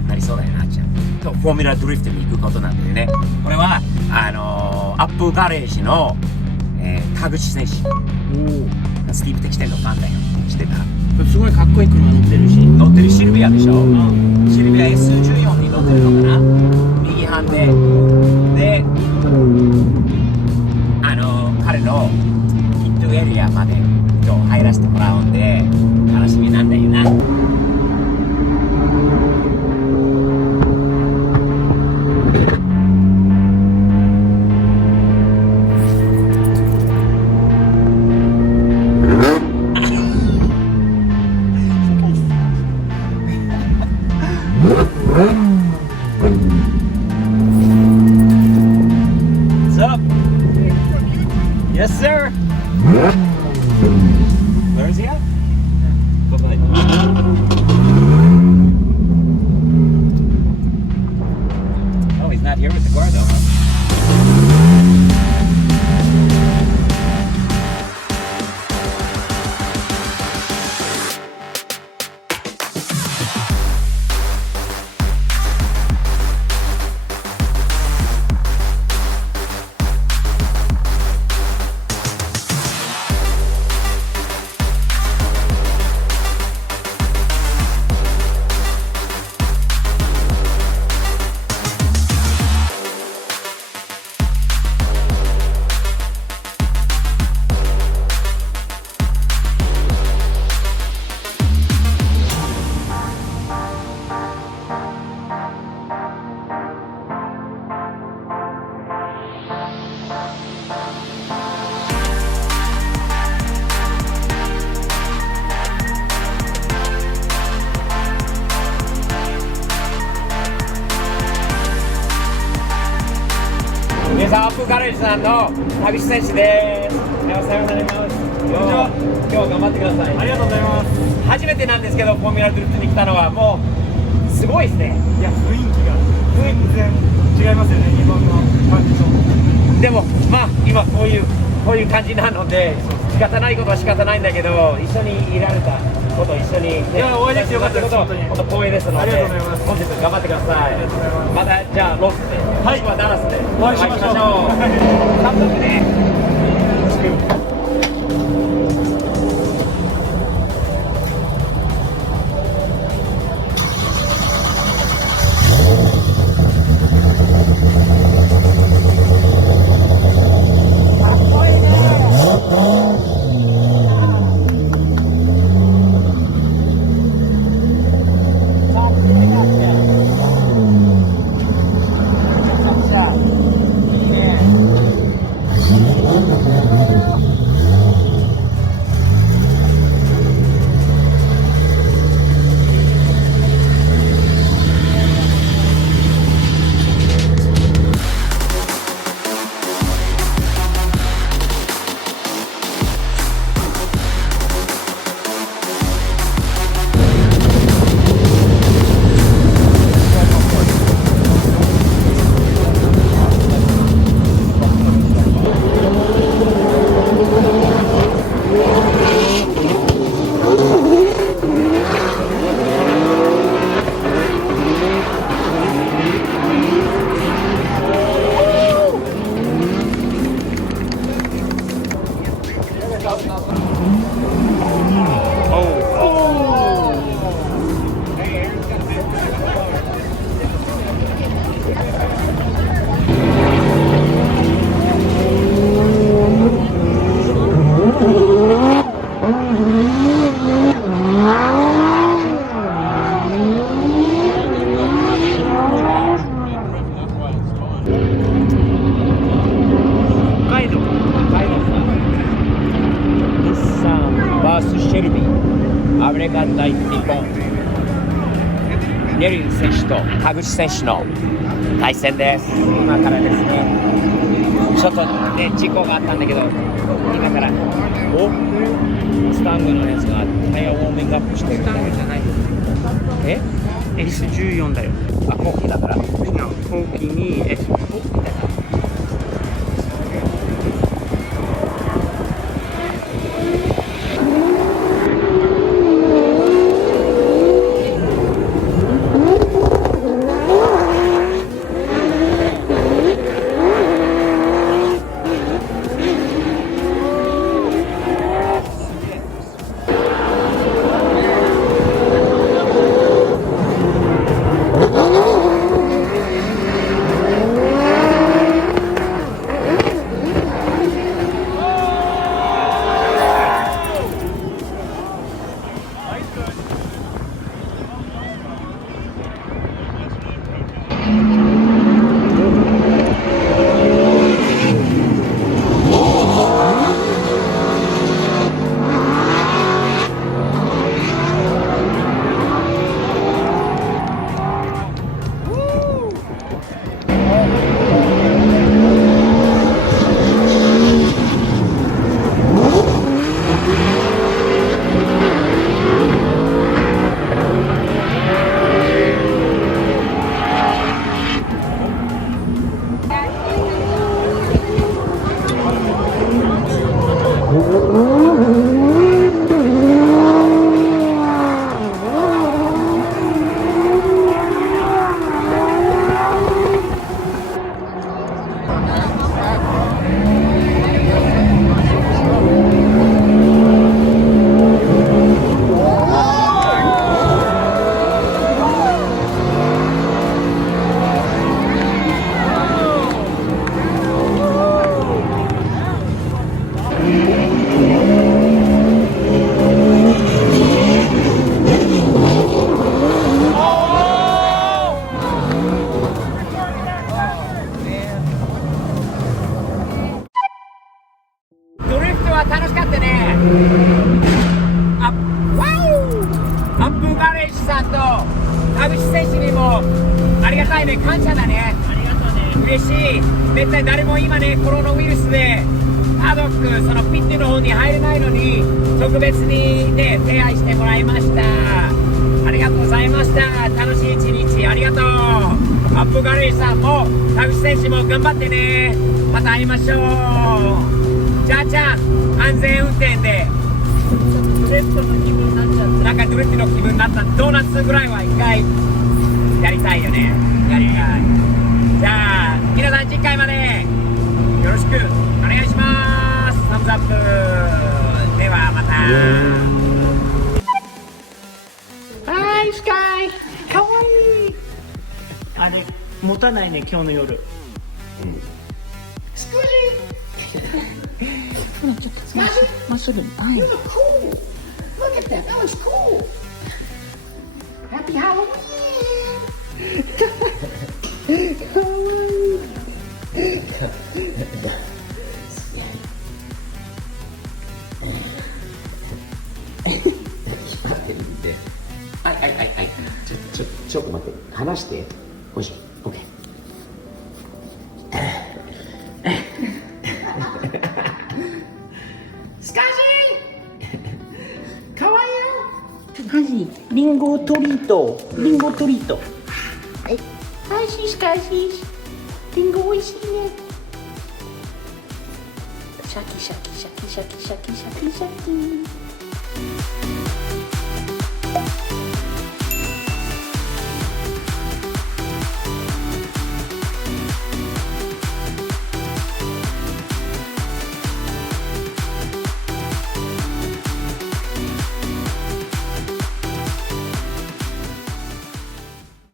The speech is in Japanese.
なりそうだよな、じゃあ。と、フォーミュラドリフトに行くことなんだよね。これは、アップガレージの、田口選手。スティーブ・テキテンのファンだよ。知ってた？すごいかっこいい車乗ってるし。乗ってるシルビアでしょ。シルビア S14 に乗ってるのかな。右半で。で、彼のヒットエリアまで入らせてもらうんで、楽しみなんだよな。Yes, sir. Where is he at? Bye-bye. Oh, he's not here with the car, though, huh?皆さん、アップガレージさんの田口選手です。お世話になります。今日は頑張ってください。ありがとうございます。初めてなんですけど、フォーミュラドリフトに来たのはもうすごいですね。いや、雰囲気が全然違いますよね、日本の感じと。でもまあ今こういう感じなので仕方ないことは仕方ないんだけど、一緒にいられたこと一緒に、ね、いやお会いできてよかったです。本当光栄ですので、ありがとうございます。本日頑張ってください。ありがとうございます。またじゃあロスで、もしくはダラスでお会いしましょう。早速ね。シェルビー、アメリカン対日本、ネリル選手と田口選手の対戦です。今からですね、ちょっとね事故があったんだけど、今からスタングのやつがタイヤウォーミングアップしてる。スタングじゃないえ S14 だよ。あ、後期だから。後期に S4 みたいな。は楽しかったね。あ、ワオ、アップガレージさんと田口選手にもありがたいね、感謝だね。ありがとうね。嬉しい。絶対誰も今ね、コロナウイルスでパドック、そのピットの方に入れないのに特別にね、手配してもらいました。ありがとうございました。楽しい一日ありがとう。アップガレージさんも田口選手も頑張ってね。また会いましょう。じゃあちゃん、安全運転で。ドレッドの気分になっちゃった。なんかドレッドの気分になった。ドーナツぐらいは一回やりたいよね。やりたい。じゃあ皆さん次回までよろしくお願いします。サムズアップ。ではまた。はい、スカイ。かわいい。あれ持たないね、今日の夜。スクージー。ほらちょっとまっすぐ。はい。Look at that. That was cool. Happy Halloween. かわいい。はいはいはいはい。ちょっと待って。離して。よいしょ。オッケー。スカジー。かわいいよ。はい、リンゴトリート。リンゴトリート。はい。はいしスカジー。リンゴ美味しいね。シャキシャキシャキシャキシャキシャキシャキ。